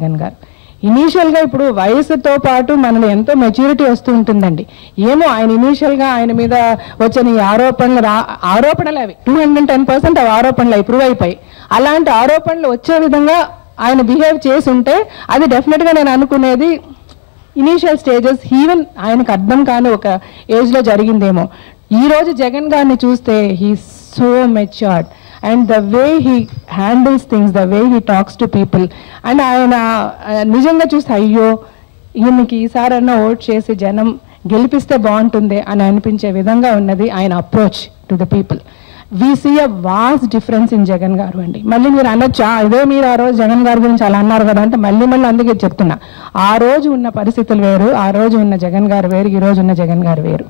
జగన్ గారు. ఇనీషియల్గా ఇప్పుడు వయసుతో పాటు మనలో ఎంతో మెచ్యూరిటీ వస్తూ ఉంటుందండి. ఏమో ఆయన ఇనీషియల్గా ఆయన మీద వచ్చిన ఈ ఆరోపణలు అవి 210% అవి ఆరోపణలు అవి ప్రూవ్ అయిపోయి, అలాంటి ఆరోపణలు వచ్చే విధంగా ఆయన బిహేవ్ చేసి ఉంటే అది డెఫినెట్గా నేను అనుకునేది ఇనీషియల్ స్టేజెస్ ఈవెన్ ఆయనకు అర్థం కాని ఒక ఏజ్లో జరిగిందేమో. ఈరోజు జగన్ గారిని చూస్తే he so matured and the way he handles things, the way he talks to people, and ఆయన నిజంగా చూస్తే అయ్యో ఈయనకి ఈసారన్నా ఓట్ చేసి జనం గెలిపిస్తే బాగుంటుంది అని అనిపించే విధంగా ఉన్నది ఆయన approach to the people. We see a vast difference in Jagan గారు అండి. మళ్ళీ మీరు అనొచ్చా ఇదే మీరు ఆ రోజు జగన్ గారి గురించి అలా అన్నారు కదా అంటే మళ్ళీ అందుకే చెప్తున్నా, ఆ రోజు ఉన్న పరిస్థితులు వేరు, ఆ రోజు ఉన్న జగన్ గారు వేరు, ఈ రోజు ఉన్న జగన్ గారు వేరు.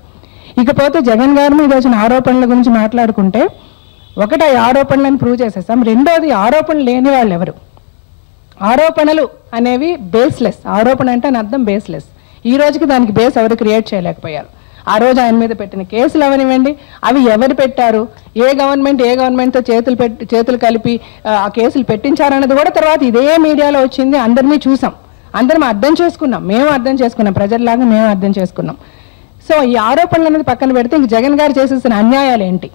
ఇకపోతే జగన్ గారి మీద వచ్చిన ఆరోపణల గురించి మాట్లాడుకుంటే, ఒకటి ఆ ఆరోపణలను ప్రూవ్ చేసేస్తాం, రెండోది ఆరోపణలు లేని వాళ్ళు ఎవరు. ఆరోపణలు అనేవి బేస్లెస్. ఆరోపణ అంటే అని అర్థం బేస్లెస్. ఈ రోజుకి దానికి బేస్ ఎవరు క్రియేట్ చేయలేకపోయారు. ఆ రోజు ఆయన మీద పెట్టిన కేసులు అవనివ్వండి, అవి ఎవరు పెట్టారు, ఏ గవర్నమెంట్తో చేతులు కలిపి ఆ కేసులు పెట్టించారన్నది కూడా తర్వాత ఇదే మీడియాలో వచ్చింది, అందరినీ చూసాం, అందరం అర్థం చేసుకున్నాం, మేము అర్థం చేసుకున్నాం, ప్రజల్లాగా మేము అర్థం చేసుకున్నాం. సో ఈ ఆరోపణలు అనేది పక్కన పెడితే ఇంక జగన్ గారు చేసేసిన అన్యాయాలు ఏంటి?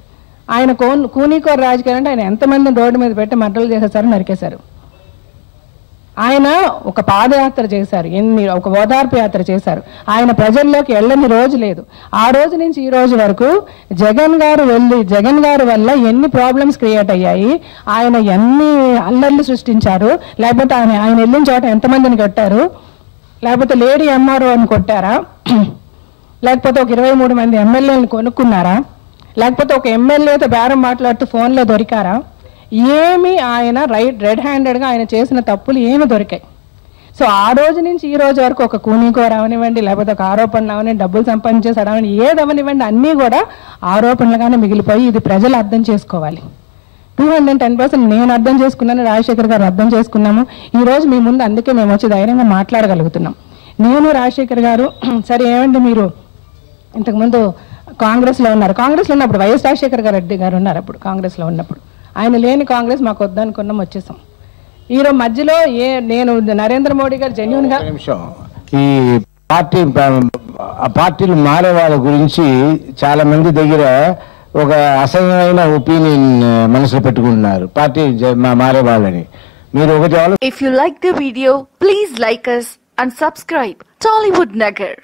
ఆయన కూనీకోర రాజకీయాలు అంటే ఆయన ఎంతమందిని రోడ్డు మీద పెట్టి మర్డర్లు చేసేసారు, నరికేశారు. ఆయన ఒక పాదయాత్ర చేశారు, ఒక ఓదార్పు యాత్ర చేశారు. ఆయన ప్రజల్లోకి వెళ్ళని రోజు లేదు. ఆ రోజు నుంచి ఈ రోజు వరకు జగన్ గారు వల్ల ఎన్ని ప్రాబ్లమ్స్ క్రియేట్ అయ్యాయి, ఆయన ఎన్ని అల్లర్లు సృష్టించారు, లేకపోతే ఆయన వెళ్ళిన చోట ఎంతమందిని కొట్టారు, లేకపోతే లేడీ ఎంఆర్ఓ అని కొట్టారా, లేకపోతే ఒక 23 మంది ఎమ్మెల్యేలను కొనుక్కున్నారా, లేకపోతే ఒక ఎమ్మెల్యేతో బేరం మాట్లాడుతూ ఫోన్లో దొరికారా? ఏమి ఆయన రెడ్ హ్యాండెడ్గా ఆయన చేసిన తప్పులు ఏమి దొరికాయి? సో ఆ రోజు నుంచి ఈ రోజు వరకు ఒక కూనీకోర అవనివ్వండి, లేకపోతే ఒక ఆరోపణలు అవనివ్వండి, డబ్బులు సంపాదించేసాడవని ఏదవనివ్వండి, అన్నీ కూడా ఆరోపణలుగానే మిగిలిపోయి ఇది ప్రజలు అర్థం చేసుకోవాలి. 210% నేను అర్థం చేసుకున్నాను, రాజశేఖర్ గారు అర్థం చేసుకున్నాము. ఈరోజు మీ ముందు అందుకే మేము వచ్చి ధైర్యంగా మాట్లాడగలుగుతున్నాం. నేను రాజశేఖర్ గారు సరే ఏమండి మీరు ఇంతకుముందు కాంగ్రెస్లో ఉన్నారు, కాంగ్రెస్లో ఉన్నప్పుడు వైఎస్ రాజశేఖర్ రెడ్డి గారు ఉన్నారు, అప్పుడు కాంగ్రెస్లో ఉన్నప్పుడు ఆయన లేని కాంగ్రెస్ మాకు వద్దనుకున్నాం, వచ్చేసాం. ఈరోజు మధ్యలో నేను నరేంద్ర మోడీ గారు జెన్యూన్గా ఈ పార్టీలు మారే వాళ్ళ గురించి చాలా మంది దగ్గర ఒక అసహ్యమైన ఒపీనియన్ మనసులో పెట్టుకుంటున్నారు పార్టీ మారే వాళ్ళని. మీరు ఒకటి If you like the video, please like us and subscribe Tollywood Nagar.